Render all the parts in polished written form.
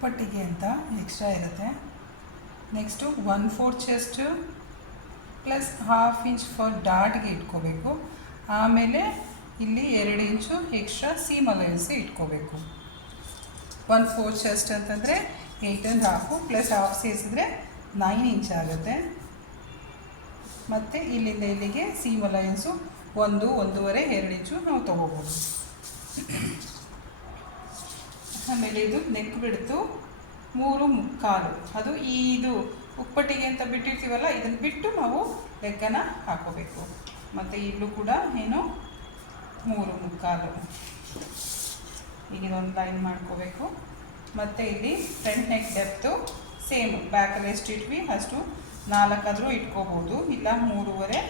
ಉಕ್ಪಟ್ಟಿಗೆ ಅಂತ ಎಕ್ಸ್ಟ್ರಾ ಇರುತ್ತೆ. Next 1/4 chest plus 1/2 inch for ಡಾಟ್ಗೆ ಇಟ್ಕೋಬೇಕು. ಆಮೇಲೆ ಇಲ್ಲಿ 2 ಇಂಚು ಎಕ್ಸ್ಟ್ರಾ ಸೀಮ್ ಅಲೈನ್ಸ್ ಇಟ್ಕೋಬೇಕು. 1/4 ಚೆಸ್ಟ್ ಅಂತಂದರೆ 8.5 ಪ್ಲಸ್ 1/2 ಸೇರಿಸಿದ್ರೆ 9 ಇಂಚ್ ಆಗುತ್ತೆ. ಮತ್ತು ಇಲ್ಲಿಂದ ಇಲ್ಲಿಗೆ ಸೀಮ್ ಅಲೈನ್ಸು 1.5 2 ಇಂಚು ನಾವು ತೊಗೋಬೋದು. ಆಮೇಲೆ ಇದು ನೆಕ್ ಬಿಡ್ತು 3.25. ಅದು ಇದು ಉಕ್ಪಟ್ಟಿಗೆ ಅಂತ ಬಿಟ್ಟಿರ್ತೀವಲ್ಲ, ಇದನ್ನು ಬಿಟ್ಟು ನಾವು ಲೆಕ್ಕನ ಹಾಕೋಬೇಕು. ಮತ್ತು ಇಲ್ಲೂ ಕೂಡ ಏನು 3.25 ಈಗ ಇದೊಂದು ಲೈನ್ ಮಾಡ್ಕೋಬೇಕು. ಮತ್ತು ಇಲ್ಲಿ ಫ್ರಂಟ್ ನೆಕ್ ಡೆಪ್ತು ಸೇಮ್ ಬ್ಯಾಕಲ್ಲಿ ಎಷ್ಟು ಇಟ್ವಿ ಅಷ್ಟು 4 ಆದರೂ ಇಟ್ಕೋಬೋದು, ಇಲ್ಲ 3.25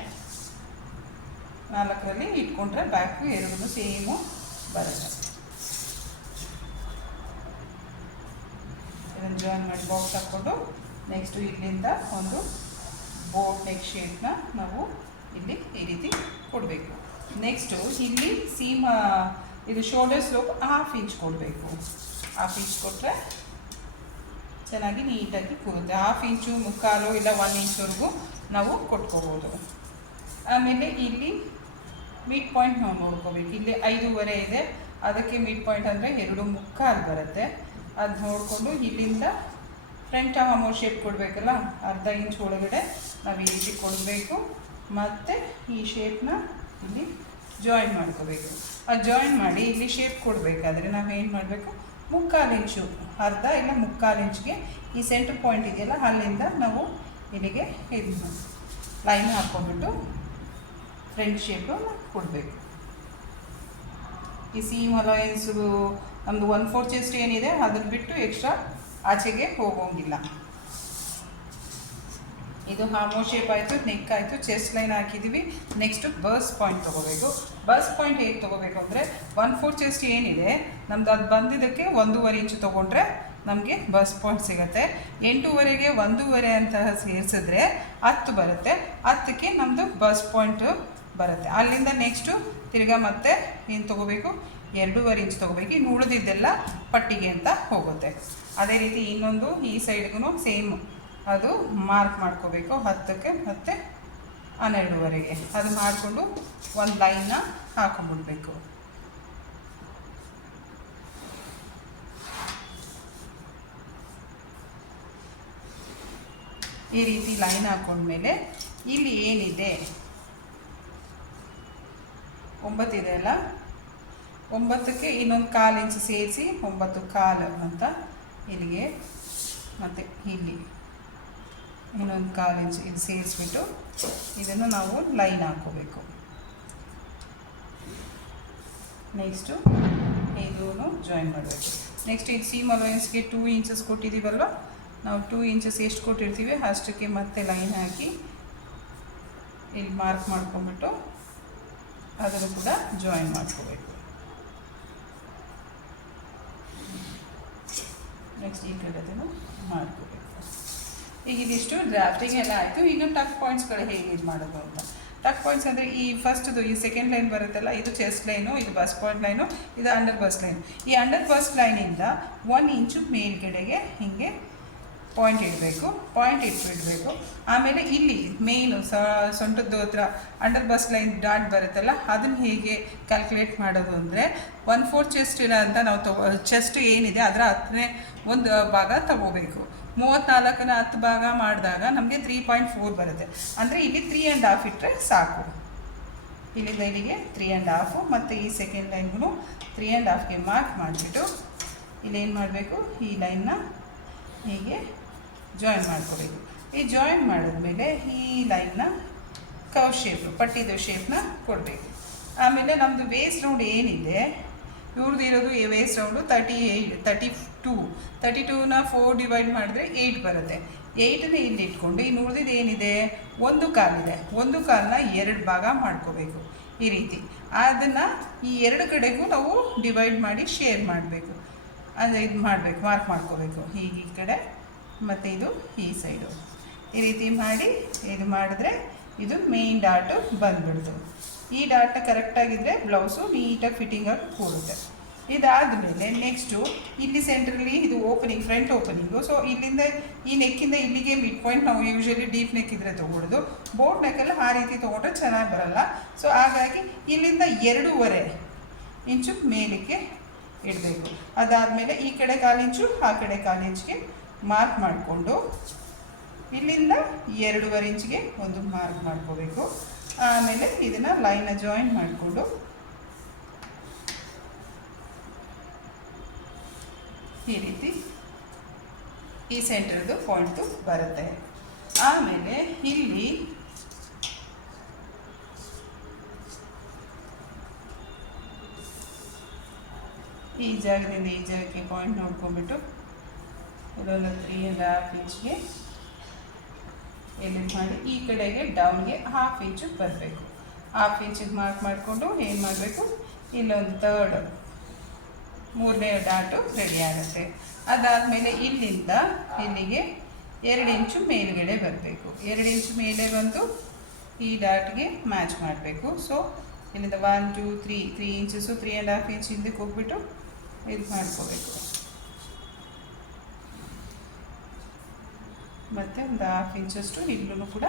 4ರಲ್ಲಿ ಇಟ್ಕೊಂಡ್ರೆ ಬ್ಯಾಕು 2 ಸೇಮು ಬರುತ್ತೆ. ಇದನ್ನು ಜಾಯಿನ್ ಮಾಡಿ ಬಾಕ್ಸ್ ಹಾಕ್ಕೊಂಡು ನೆಕ್ಸ್ಟು ಇಲ್ಲಿಂದ ಒಂದು ಬೋಟ್ ನೆಕ್ ಶೇಪ್ನ ನಾವು ಇಲ್ಲಿ ಈ ರೀತಿ ಕೊಡಬೇಕು. ನೆಕ್ಸ್ಟು ಇಲ್ಲಿ ಸೀಮ ಇದು ಶೋಲ್ಡರ್ ಸ್ಲೋಪ್ 1/2 ಇಂಚ್ ಕೊಡಬೇಕು. 1/2 ಇಂಚ್ ಕೊಟ್ಟರೆ ಚೆನ್ನಾಗಿ ನೀಟಾಗಿ ಕೂರುತ್ತೆ. 1/2 ಇಂಚು 3/4 ಇಲ್ಲ 1 ಇಂಚ್ವರೆಗೂ ನಾವು ಕೊಟ್ಕೋಬೋದು. ಆಮೇಲೆ ಇಲ್ಲಿ ಮಿಡ್ ಪಾಯಿಂಟ್ ನಾವು ನೋಡ್ಕೋಬೇಕು. ಇಲ್ಲಿ 5.25 ಇದೆ, ಅದಕ್ಕೆ ಮಿಡ್ ಪಾಯಿಂಟ್ ಅಂದರೆ 2.25 ಬರುತ್ತೆ. ಅದು ನೋಡಿಕೊಂಡು ಇಲ್ಲಿಂದ ಫ್ರಂಟ್ ಆರ್ಮ್ ಶೇಪ್ ಕೊಡಬೇಕಲ್ಲ, 1/2 ಇಂಚ್ ಒಳಗಡೆ ನಾವು ಈ ರೀತಿ ಕೊಡಬೇಕು. ಮತ್ತು ಈ ಶೇಪ್ನ ಇಲ್ಲಿ ಜಾಯಿನ್ ಮಾಡ್ಕೋಬೇಕು. ಅದು ಜಾಯಿನ್ ಮಾಡಿ ಇಲ್ಲಿ ಶೇಪ್ ಕೊಡಬೇಕಾದ್ರೆ ನಾವೇನು ಮಾಡಬೇಕು, 3/4 ಇಂಚು 1/2 ಇಲ್ಲ 3/4 ಇಂಚ್ಗೆ ಈ ಸೆಂಟರ್ ಪಾಯಿಂಟ್ ಇದೆಯಲ್ಲ ಅಲ್ಲಿಂದ ನಾವು ಇಲ್ಲಿಗೆ ಇದು ಲೈನ್ ಹಾಕ್ಕೊಂಡ್ಬಿಟ್ಟು ಫ್ರಂಟ್ ಶೇಪು ಕೊಡಬೇಕು. ಈ ಸೀಮ್ ಅಲೈನ್ಸು ನಮ್ಮದು 1/4 ಚೆಸ್ಟ್ ಏನಿದೆ ಅದನ್ನು ಬಿಟ್ಟು ಎಕ್ಸ್ಟ್ರಾ ಆಚೆಗೆ ಹೋಗೋಂಗಿಲ್ಲ. ಇದು ಹಾಮೋ ಶೇಪ್ ಆಯಿತು, ನೆಕ್ ಆಯಿತು, ಚೆಸ್ಟ್ ಲೈನ್ ಹಾಕಿದ್ದೀವಿ. ನೆಕ್ಸ್ಟು ಬಸ್ ಪಾಯಿಂಟ್ ತೊಗೋಬೇಕು. ಬಸ್ ಪಾಯಿಂಟ್ ಹೇಗೆ ತೊಗೋಬೇಕು ಅಂದರೆ 1/4 ಚೆಸ್ಟ್ ಏನಿದೆ ನಮ್ದು ಅದು ಬಂದಿದ್ದಕ್ಕೆ 1.5 ಇಂಚು ತೊಗೊಂಡ್ರೆ ನಮಗೆ ಬಸ್ ಪಾಯಿಂಟ್ ಸಿಗುತ್ತೆ. 8.25ಗೆ 1.5 ಅಂತ ಸೇರಿಸಿದ್ರೆ 10 ಬರುತ್ತೆ. 10ಕ್ಕೆ ನಮ್ಮದು ಬಸ್ ಪಾಯಿಂಟು ಬರುತ್ತೆ. ಅಲ್ಲಿಂದ ನೆಕ್ಸ್ಟು ತಿರ್ಗಾ ಮತ್ತೆ ಏನು ತೊಗೋಬೇಕು, 2.5 ಇಂಚ್ ತೊಗೋಬೇಕು. ಇನ್ನು ಉಳಿದಿದ್ದೆಲ್ಲ ಪಟ್ಟಿಗೆ ಅಂತ ಹೋಗುತ್ತೆ. ಅದೇ ರೀತಿ ಇನ್ನೊಂದು ಈ ಸೈಡ್ಗೂ ಸೇಮ್ ಅದು ಮಾರ್ಕ್ ಮಾಡ್ಕೋಬೇಕು 10ಕ್ಕೆ ಮತ್ತು 12.5ಗೆ. ಅದು ಮಾಡಿಕೊಂಡು ಒಂದು ಲೈನ್ನ ಹಾಕೊಂಡ್ಬಿಡ್ಬೇಕು. ಈ ರೀತಿ ಲೈನ್ ಹಾಕೊಂಡ್ಮೇಲೆ ಇಲ್ಲಿ ಏನಿದೆ 9 ಇದೆ ಅಲ್ಲ, 9ಕ್ಕೆ ಇನ್ನೊಂದು 1/4 ಇಂಚ್ ಸೇರಿಸಿ 9.25 ಅಂತ ಇಲ್ಲಿಗೆ, ಮತ್ತು ಇಲ್ಲಿ ಇನ್ನೊಂದು 1/4 ಇಂಚ್ ಇದು ಸೇರಿಸ್ಬಿಟ್ಟು ಇದನ್ನು ನಾವು ಲೈನ್ ಹಾಕೋಬೇಕು. ನೆಕ್ಸ್ಟು ಇದೂ ಜಾಯಿನ್ ಮಾಡಬೇಕು. ನೆಕ್ಸ್ಟ್ ಇದು ಸೀಮ್ ಅಲೈನ್ಸ್ಗೆ 2 ಇಂಚಸ್ ಕೊಟ್ಟಿದ್ದೀವಲ್ವ, ನಾವು 2 ಇಂಚಸ್ ಎಷ್ಟು ಕೊಟ್ಟಿರ್ತೀವಿ ಅಷ್ಟಕ್ಕೆ ಮತ್ತೆ ಲೈನ್ ಹಾಕಿ ಇಲ್ಲಿ ಮಾರ್ಕ್ ಮಾಡ್ಕೊಂಬಿಟ್ಟು ಅದನ್ನು ಕೂಡ ಜಾಯಿನ್ ಮಾಡ್ಕೋಬೇಕು. ನೆಕ್ಸ್ಟ್ ಈ ಕಡೆದನ್ನು ಮಾಡ್ಕೋಬೇಕು. ಈಗ ಇದಿಷ್ಟು ಡ್ರಾಫ್ಟಿಂಗ್ ಎಲ್ಲ ಆಯಿತು. ಇನ್ನು ಟಕ್ ಪಾಯಿಂಟ್ಸ್ಗಳು ಹೇಗೆ ಇದು ಮಾಡೋದು ಅಂತ. ಟಕ್ ಪಾಯಿಂಟ್ಸ್ ಅಂದರೆ ಈ ಫಸ್ಟ್ದು ಈ ಸೆಕೆಂಡ್ ಲೈನ್ ಬರುತ್ತಲ್ಲ, ಇದು ಚೆಸ್ಟ್ ಲೈನು, ಇದು ಬಸ್ ಪಾಯಿಂಟ್ ಲೈನು, ಇದು ಅಂಡರ್ ಬಸ್ ಲೈನ್. ಈ ಅಂಡರ್ ಬಸ್ ಲೈನಿಂದ 1 ಇಂಚು ಮೇಲ್ಗಡೆಗೆ ಹೀಗೆ ಪಾಯಿಂಟ್ ಇಡಬೇಕು. ಪಾಯಿಂಟ್ ಇಟ್ಬಿಡಬೇಕು. ಆಮೇಲೆ ಇಲ್ಲಿ ಮೇಯ್ನು ಸೊಂಟದ ಹತ್ರ ಅಂಡರ್ ಬಸ್ ಲೈನ್ ಡಾಟ್ ಬರುತ್ತಲ್ಲ, ಅದನ್ನು ಹೇಗೆ ಕ್ಯಾಲ್ಕುಲೇಟ್ ಮಾಡೋದು ಅಂದರೆ 1/4 ಚೆಸ್ಟ್ ಅಂತ ನಾವು ಚೆಸ್ಟ್ ಏನಿದೆ ಅದರ 10ನೇ ಒಂದು ಭಾಗ ತಗೋಬೇಕು. 34ನ 10 ಭಾಗ ಮಾಡಿದಾಗ ನಮಗೆ 3.4 ಬರುತ್ತೆ. ಅಂದರೆ ಇಲ್ಲಿ 3.5 ಇಟ್ಟರೆ ಸಾಕು. ಇಲ್ಲಿಂದ ಇಲ್ಲಿಗೆ 3.5 ಮತ್ತು ಈ ಸೆಕೆಂಡ್ ಲೈನ್ಗೂ 3.5ಗೆ ಮಾರ್ಕ್ ಮಾಡಿಬಿಟ್ಟು ಇಲ್ಲೇನು ಮಾಡಬೇಕು, ಈ ಲೈನ್ನ ಹೀಗೆ ಜಾಯಿನ್ ಮಾಡ್ಕೋಬೇಕು. ಈ ಜಾಯಿನ್ ಮಾಡಿದ್ಮೇಲೆ ಈ ಲೈನ್ನ ಕವ್ ಶೇಪ್ ಪಟ್ಟಿದು ಶೇಪ್ನ ಕೊಡಬೇಕು. ಆಮೇಲೆ ನಮ್ಮದು ವೇಸ್ಟ್ ರೌಂಡ್ ಏನಿದೆ ಇವ್ರದ್ದು ಇರೋದು ವೇಸ್ಟ್ ರೌಂಡು 32ನ 4 ಡಿವೈಡ್ ಮಾಡಿದ್ರೆ 8 ಬರುತ್ತೆ. 8ನೇ ಇಲ್ಲಿ ಇಟ್ಕೊಂಡು ಇನ್ನು ಉಳಿದಿದ್ದು ಏನಿದೆ 1/4 ಇದೆ. 1/4ನ 2 ಭಾಗ ಮಾಡ್ಕೋಬೇಕು ಈ ರೀತಿ. ಅದನ್ನು ಈ 2 ಕಡೆಗೂ ನಾವು ಡಿವೈಡ್ ಮಾಡಿ ಶೇರ್ ಮಾಡಬೇಕು. ಅಂದರೆ ಇದು ಮಾಡಬೇಕು, ಮಾರ್ಕ್ ಮಾಡ್ಕೋಬೇಕು. ಹೀಗೆ ಈ ಕಡೆ ಮತ್ತು ಇದು ಈ ಸೈಡು ಈ ರೀತಿ ಮಾಡಿ ಇದು ಮಾಡಿದ್ರೆ ಇದು ಮೇನ್ ಡಾಟು ಬಂದುಬಿಡ್ತು. ಈ ಡಾಟ್ ಕರೆಕ್ಟಾಗಿದ್ದರೆ ಬ್ಲೌಸು ನೀಟಾಗಿ ಫಿಟ್ಟಿಂಗಾಗಿ ಕೂಡುತ್ತೆ. ಇದಾದಮೇಲೆ ನೆಕ್ಸ್ಟು ಇಲ್ಲಿ ಸೆಂಟ್ರಲ್ಲಿ ಇದು ಓಪನಿಂಗ್, ಫ್ರಂಟ್ ಓಪನಿಂಗು. ಸೊ ಇಲ್ಲಿಂದ ಈ ನೆಕ್ಕಿಂದ ಇಲ್ಲಿಗೆ ಮಿಡ್ ಪಾಯಿಂಟ್ ನಾವು ಯೂಶ್ವಲಿ ಡೀಪ್ ನೆಕ್ ಇದ್ದರೆ ತೊಗೊಳ್ಳೋದು. ಬೋಟ್ ನೆಕ್ಕೆಲ್ಲ ಆ ರೀತಿ ತೊಗೊಂಡ್ರೆ ಚೆನ್ನಾಗಿ ಬರಲ್ಲ. ಸೊ ಹಾಗಾಗಿ ಇಲ್ಲಿಂದ 2.5 ಇಂಚು ಮೇಲಕ್ಕೆ ಇಡಬೇಕು. ಅದಾದಮೇಲೆ ಈ ಕಡೆ 1/4 ಇಂಚು, ಆ ಕಡೆ 1/4 ಇಂಚಿಗೆ ಮಾರ್ಕ್ ಮಾಡಿಕೊಂಡು ಇಲ್ಲಿಂದ 2.5 ಇಂಚಿಗೆ ಒಂದು ಮಾರ್ಕ್ ಮಾಡ್ಕೋಬೇಕು. ಆಮೇಲೆ ಇದನ್ನು ಲೈನ ಜಾಯಿನ್ ಮಾಡಿಕೊಂಡು ಈ ರೀತಿ ಈ ಸೆಂಟ್ರದ್ದು ಪಾಯಿಂಟು ಬರುತ್ತೆ. ಆಮೇಲೆ ಇಲ್ಲಿ ಈ ಜಾಗದಿಂದ ಈ ಜಾಗಕ್ಕೆ ಪಾಯಿಂಟ್ ನೋಡ್ಕೊಂಡ್ಬಿಟ್ಟು ಇದೊಂದು 3.5 ಇಂಚ್ಗೆ ಎಲ್ಲಿ ಮಾಡಿ ಈ ಕಡೆಗೆ ಡೌನ್ಗೆ 1/2 ಇಂಚು ಬರಬೇಕು. 1/2 ಇಂಚಿಗೆ ಮಾರ್ಕ್ ಮಾಡಿಕೊಂಡು ಏನು ಮಾಡಬೇಕು, ಇಲ್ಲೊಂದು 3ನೇ ಡಾಟು ರೆಡಿ ಆಗುತ್ತೆ. ಅದಾದಮೇಲೆ ಇಲ್ಲಿಂದ ಇಲ್ಲಿಗೆ 2 ಇಂಚು ಮೇಲುಗಡೆ ಬರಬೇಕು. 2 ಇಂಚು ಮೇಲೆ ಬಂದು ಈ ಡಾಟ್ಗೆ ಮ್ಯಾಚ್ ಮಾಡಬೇಕು. ಸೊ ಇಲ್ಲಿಂದ 1 2 3 ಇಂಚಸ್ಸು 3.5 ಇಂಚ್ ಹಿಂದಕ್ಕೆ ಹೋಗ್ಬಿಟ್ಟು ಇದು ಮಾಡ್ಕೋಬೇಕು. ಮತ್ತು ಒಂದು 1/2 ಇಂಚಷ್ಟು ಇಲ್ಲೂ ಕೂಡ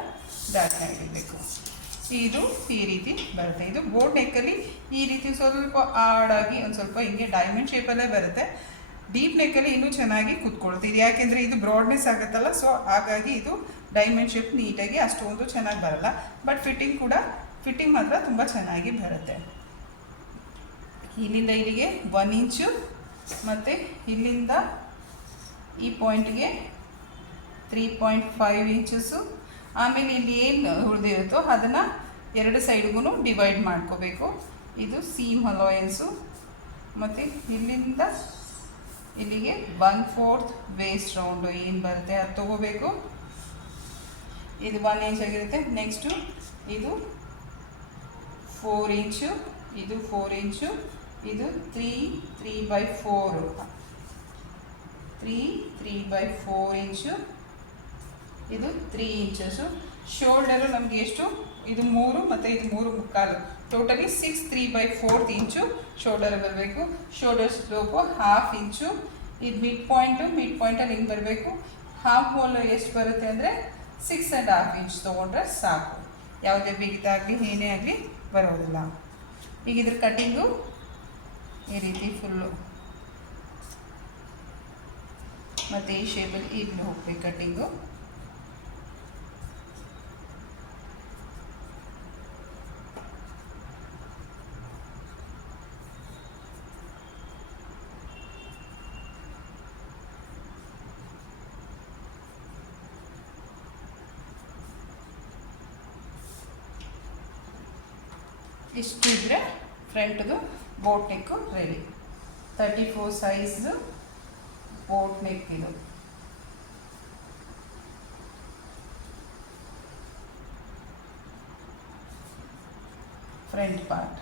ಡಾಟ್ನ ಹಿಡಿಬೇಕು. ಇದು ಈ ರೀತಿ ಬರುತ್ತೆ. ಇದು ಬೋಟ್ ನೆಕ್ಕಲ್ಲಿ ಈ ರೀತಿ ಸ್ವಲ್ಪ ಆಡಾಗಿ ಒಂದು ಸ್ವಲ್ಪ ಹಿಂಗೆ ಡೈಮಂಡ್ ಶೇಪಲ್ಲೇ ಬರುತ್ತೆ. ಡೀಪ್ ನೆಕ್ಕಲ್ಲಿ ಇನ್ನೂ ಚೆನ್ನಾಗಿ ಕೂತ್ಕೊಳುತ್ತೆ. ಇದು ಯಾಕೆಂದರೆ ಇದು ಬ್ರಾಡ್ನೆಸ್ ಆಗುತ್ತಲ್ಲ, ಸೊ ಹಾಗಾಗಿ ಇದು ಡೈಮಂಡ್ ಶೇಪ್ ನೀಟಾಗಿ ಅಷ್ಟೊಂದು ಚೆನ್ನಾಗಿ ಬರಲ್ಲ. ಬಟ್ ಫಿಟ್ಟಿಂಗ್ ಮಾತ್ರ ತುಂಬ ಚೆನ್ನಾಗಿ ಬರುತ್ತೆ. ಇಲ್ಲಿಂದ ಇಲ್ಲಿಗೆ 1 ಇಂಚು ಮತ್ತು ಇಲ್ಲಿಂದ ಈ ಪಾಯಿಂಟ್ಗೆ 3.5 ಇಂಚಸ್ಸು. ಆಮೇಲೆ ಇಲ್ಲಿ ಏನು ಉಳಿದಿರುತ್ತೋ ಅದನ್ನು 2 ಸೈಡ್ಗೂ ಡಿವೈಡ್ ಮಾಡ್ಕೋಬೇಕು. ಇದು ಸೀಮ್ ಅಲಾಯನ್ಸು. ಮತ್ತು ಇಲ್ಲಿಂದ ಇಲ್ಲಿಗೆ 1/4 ವೇಸ್ಟ್ ರೌಂಡು ಏನು ಬರುತ್ತೆ ಅದು ತೊಗೋಬೇಕು. ಇದು 1 ಇಂಚ್ ಆಗಿರುತ್ತೆ. ನೆಕ್ಸ್ಟು ಇದು 4 ಇಂಚು, ಇದು 4 ಇಂಚು, ಇದು 3/4 ಇಂಚು, ಇದು 3 ಇಂಚಸ್ಸು. ಶೋಲ್ಡರು ನಮಗೆ ಎಷ್ಟು, ಇದು 3 ಮತ್ತು ಇದು 3.25, ಟೋಟಲಿ 6 3/4 ಇಂಚು ಶೋಲ್ಡರ್ ಬರಬೇಕು. ಶೋಲ್ಡರ್ ಸ್ಲೋಪು 1/2 ಇಂಚು. ಇದು ಮಿಡ್ ಪಾಯಿಂಟಲ್ಲಿ ಹಿಂಗೆ ಬರಬೇಕು. ಹಾಫ್ ಹೋಲ್ ಎಷ್ಟು ಬರುತ್ತೆ ಅಂದರೆ 6.5 ಇಂಚ್ ತೊಗೊಂಡ್ರೆ ಸಾಕು. ಯಾವುದೇ ಬಿಗಿದಾಗಲಿ ಏನೇ ಆಗಲಿ ಬರೋದಿಲ್ಲ. ಈಗ ಇದ್ರ ಕಟ್ಟಿಂಗು ಈ ರೀತಿ ಫುಲ್ಲು ಮತ್ತು ಈ ಶೇಪಲ್ಲಿ ಇಲ್ಲಿ ಹೋಗ್ಬೇಕು ಕಟ್ಟಿಂಗು. ಇಷ್ಟು ಇದ್ದರೆ ಫ್ರಂಟ್ದು ಬೋಟ್ ನೆಕ್ಕು ರೆಡಿ. 34 ಸೈಜ್ದು ಬೋಟ್ ನೆಕ್ ಇದು. Front part.